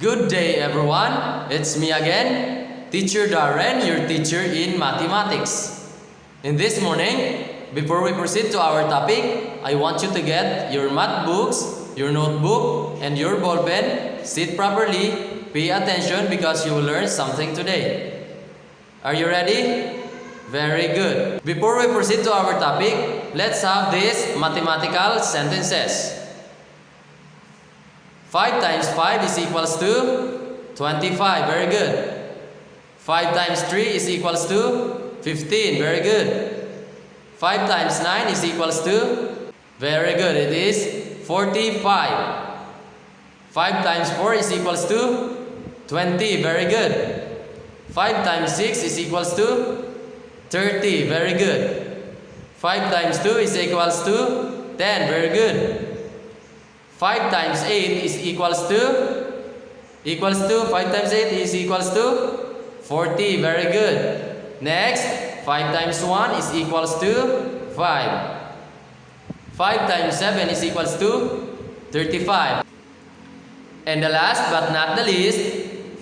Good day everyone, it's me again, Teacher Daren, your teacher in mathematics. In this morning, before we proceed to our topic, I want you to get your math books, your notebook, and your ball pen. Sit properly, pay attention because you will learn something today. Are you ready? Very good. Before we proceed to our topic, let's have these mathematical sentences. 5 times 5 is equals to 25. Very good. 5 times 3 is equals to 15. Very good. 5 times 9 is equals to, very good, it is 45. 5 times 4 is equals to 20. Very good. 5 times 6 is equals to 30. Very good. 5 times 2 is equals to 10. Very good. 5 times 8 is equals to 5 times 8 is equals to 40. Very good. Next, 5 times 1 is equals to 5. 5 times 7 is equals to 35. And the last but not the least,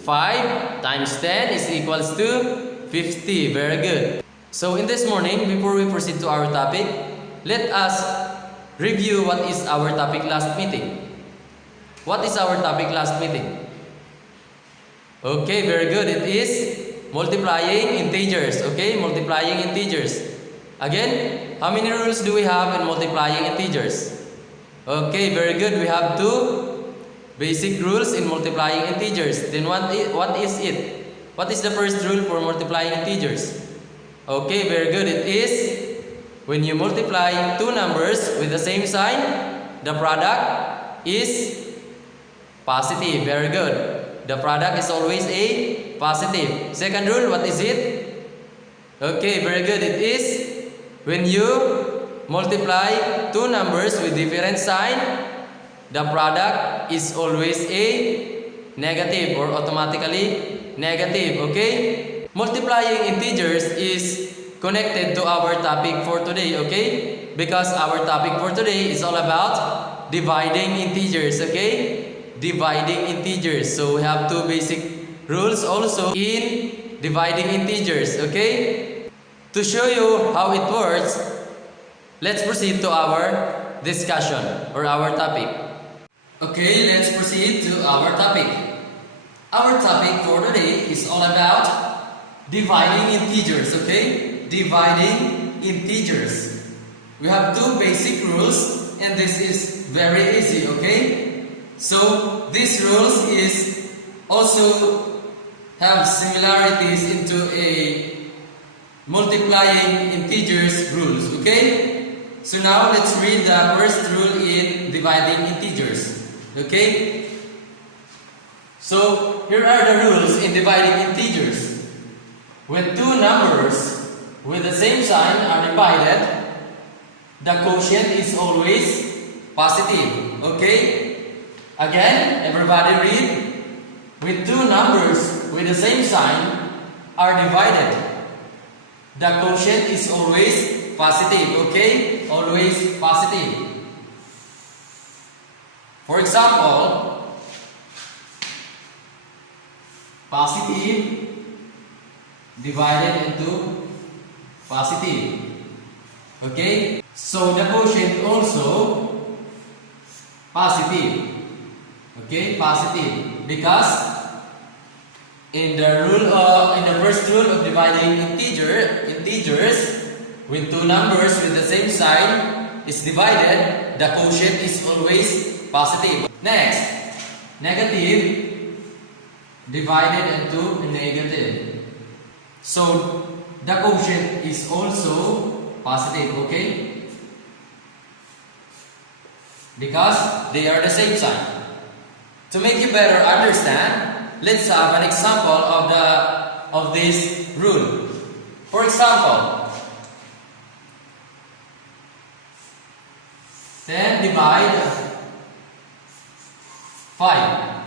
5 times 10 is equals to 50. Very good. So in this morning, before we proceed to our topic, let us review what is our topic last meeting. What is our topic last meeting? Okay, very good. It is multiplying integers. Okay, multiplying integers. Again, how many rules do we have in multiplying integers? Okay, very good. We have 2 basic rules in multiplying integers. Then what is it? What is the first rule for multiplying integers? Okay, very good. It is when you multiply 2 numbers with the same sign, the product is positive. Very good. The product is always a positive. Second rule, what is it? Okay, very good. It is when you multiply 2 numbers with different sign, the product is always a negative or automatically negative. Okay? Multiplying integers is connected to our topic for today. Okay? Because our topic for today is all about dividing integers. Okay? Dividing integers. So we have 2 basic rules also in dividing integers. Okay? To show you how it works, let's proceed to our discussion or our topic. Okay, let's proceed to our topic. Our topic for today is all about dividing integers. Okay? Dividing integers. We have 2 basic rules and this is very easy. Okay? So these rules is also have similarities into a multiplying integers rules. Okay? So now let's read the first rule in dividing integers. Okay? So here are the rules in dividing integers. When 2 numbers with the same sign are divided, the quotient is always positive. Okay? Again, everybody read. When 2 numbers with the same sign are divided, the quotient is always positive. Okay? Always positive. For example, positive divided into positive. Okay? So the quotient also positive. Okay, positive, because in the first rule of dividing integers, when 2 numbers with the same sign is divided, the quotient is always positive. Next, negative divided into negative. So the quotient is also positive. Okay, because they are the same sign. To make you better understand, let's have an example of this rule. For example, 10 divide 5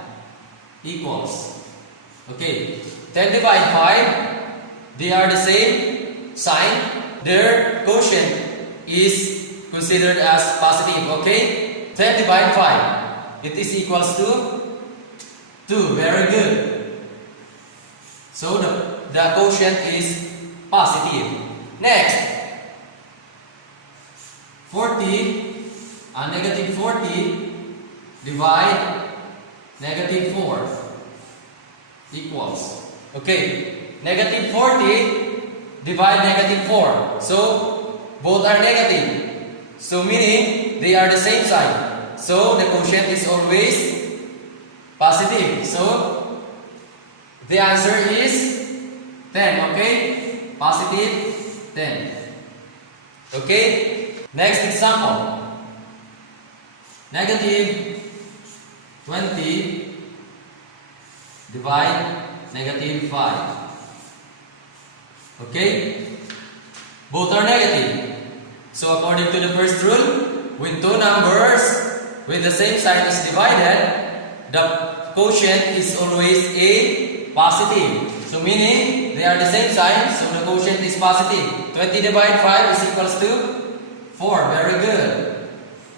equals. Okay, 10 divide 5, they are the same sign. Their quotient is considered as positive. Okay, 10 divide 5. It is equals to 2. Very good. So the quotient is positive. Next, negative 40 divide negative 4 equals. Okay, negative 40 divide negative 4. So both are negative. So meaning they are the same sign. So the quotient is always positive. So the answer is 10. Okay, positive 10. Okay. Next example. Negative 20 divide negative 5. Okay? Both are negative. So according to the first rule, when two numbers with the same sign is divided, the quotient is always a positive. So meaning they are the same sign, so the quotient is positive. 20 divided 5 is equals to 4. Very good.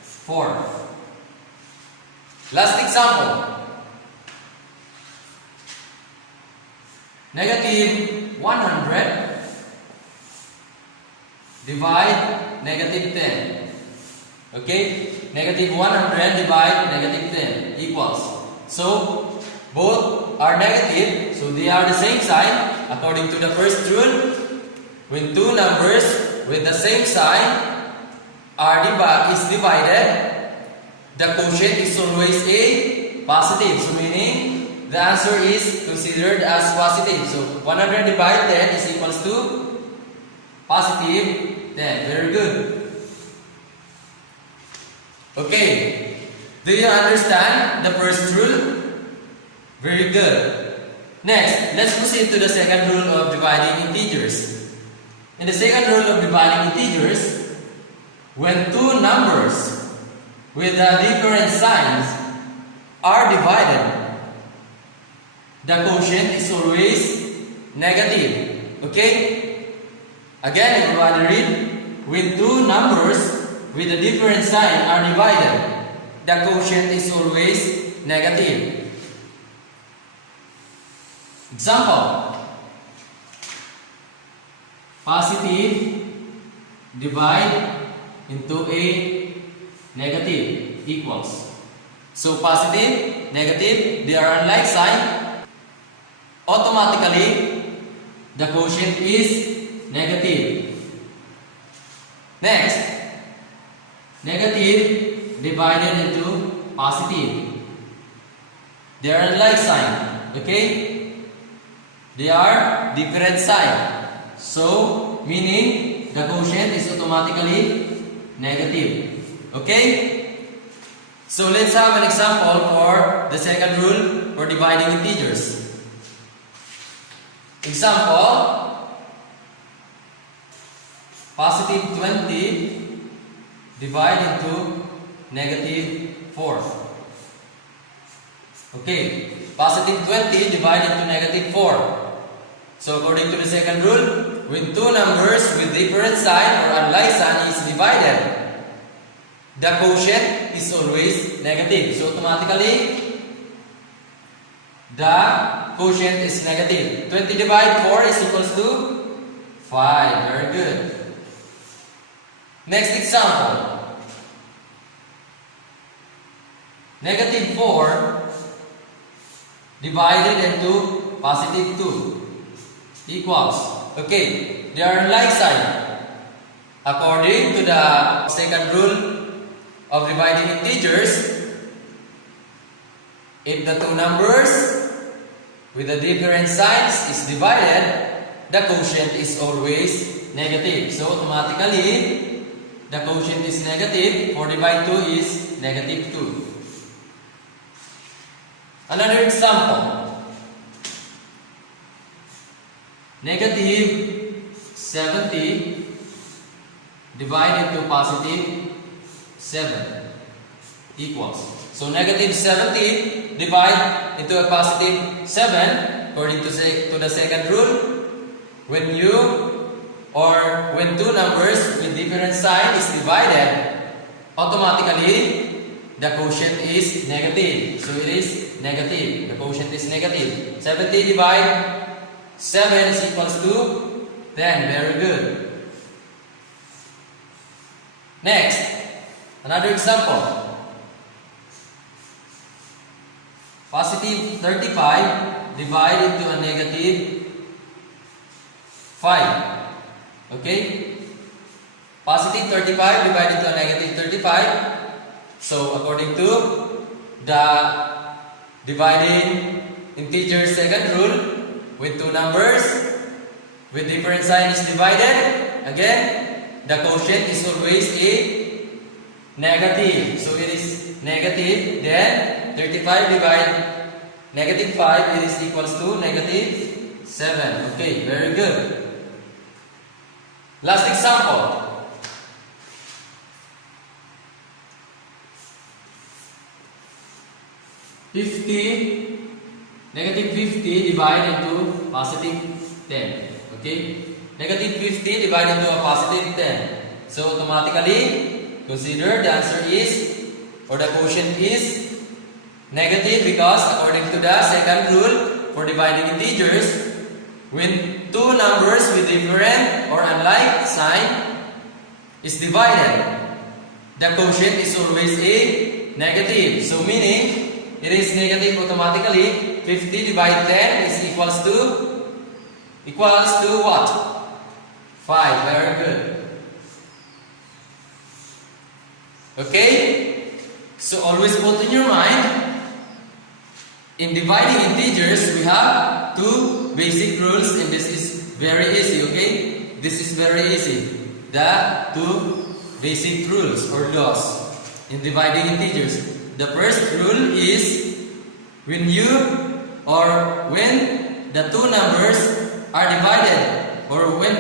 4. Last example. Negative 100 divide negative 10. Okay? Negative 100 divide negative 10 equals. So, both are negative, so they are the same sign. According to the first rule, when two numbers with the same sign is divided, the quotient is always a positive. So meaning the answer is considered as positive. So 100 divided 10 is equals to positive 10. Very good. Okay. Do you understand the first rule? Very good. Next, let's proceed to the second rule of dividing integers. In the second rule of dividing integers, when two numbers with different signs are divided, the quotient is always negative. Okay? Again, everybody read. When two numbers with a different sign are divided, the quotient is always negative. Example. Positive divide into a negative equals. So positive, negative, they are unlike sign. Automatically, the quotient is negative. Next, negative divided into positive. They are unlike sign. Okay? They are different sign. So, meaning the quotient is automatically negative. Okay? So, let's have an example for the second rule for dividing integers. Example, positive 20 divide into negative 4. Okay, positive 20 divide into negative 4. So according to the second rule, when two numbers with different sign or unlike sign is divided, the quotient is always negative. So automatically, the quotient is negative. 20 divided 4 is equals to 5. Very good. Next example. Negative 4 divided into positive 2 equals. Okay, they are unlike sign. According to the second rule of dividing integers, if the two numbers with the different signs is divided, the quotient is always negative. So automatically, the quotient is negative. 4 divided 2 is negative 2. Another example. Negative 70 divided into positive 7 equals. So negative 70 divide into a positive 7 according to the second rule. When two numbers with different sign is divided, automatically the quotient is negative. So it is negative. The quotient is negative. 70 divide 7 is equals to 10. Very good. Next, another example. Positive 35 divide into a negative 5. Okay? Positive 35 divided into a negative 35. So, according to the dividing integer second rule, with two numbers with different sign is divided, again, the quotient is always a negative. So, it is negative, then 35 divide negative 5, it is equals to negative 7. Okay, very good. Last example. Negative 50 divided into positive 10. Okay? Negative 50 divided into a positive 10. So automatically, consider the answer is, or the quotient is negative, because according to the second rule for dividing integers, when two numbers with different or unlike sign is divided, the quotient is always a negative. So meaning, it is negative automatically. 50 divided 10 is equals to what? 5. Very good. Okay? So always put in your mind, in dividing integers, we have two basic rules, and this is very easy, okay? This is very easy. The two basic rules or laws in dividing integers. The first rule is when the two numbers are divided, or when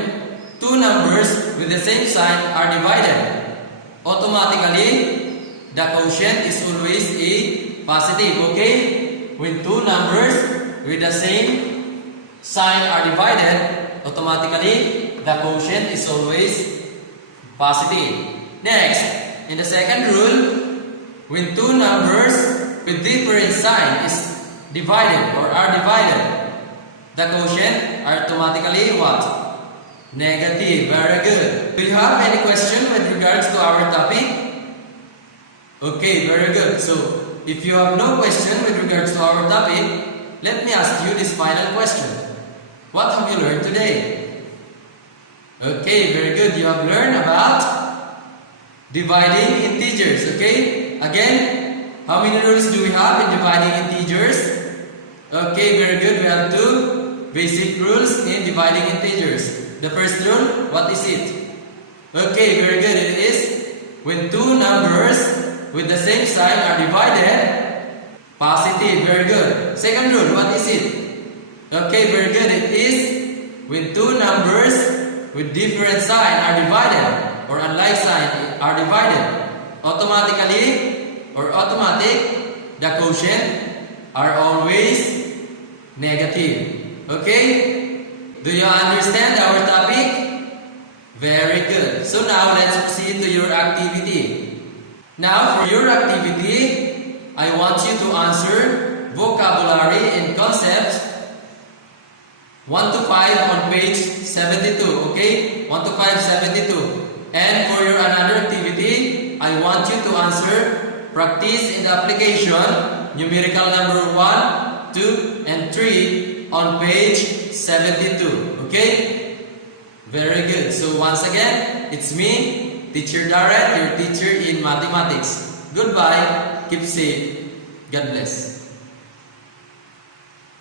two numbers with the same sign are divided, automatically the quotient is always a positive, okay? When two numbers with the same sign are divided, automatically the quotient is always positive. Next, in the second rule, when two numbers with different sign is divided or are divided, the quotient are automatically what? Negative. Very good. Do you have any question with regards to our topic? Okay, very good. So, if you have no question with regards to our topic, let me ask you this final question. What have you learned today? Okay, very good. You have learned about dividing integers, okay? Again, how many rules do we have in dividing integers? Okay, very good. We have two basic rules in dividing integers. The first rule, what is it? Okay, very good. It is when two numbers with the same sign are divided, positive. Very good. Second rule, what is it? Okay, very good. It is when two numbers with different sign are divided, or unlike sign are divided, automatically or automatic, the quotient are always negative. Okay? Do you understand our topic? Very good. So now let's proceed to your activity. Now for your activity, I want you to answer vocabulary and concepts 1 to 5 on page 72. Okay? 1 to 5, 72. And for your another activity, I want you to answer practice in the application numerical number 1, 2, and 3 on page 72. Okay? Very good. So once again, it's me, Teacher Daren, your teacher in mathematics. Goodbye. Keep safe. God bless.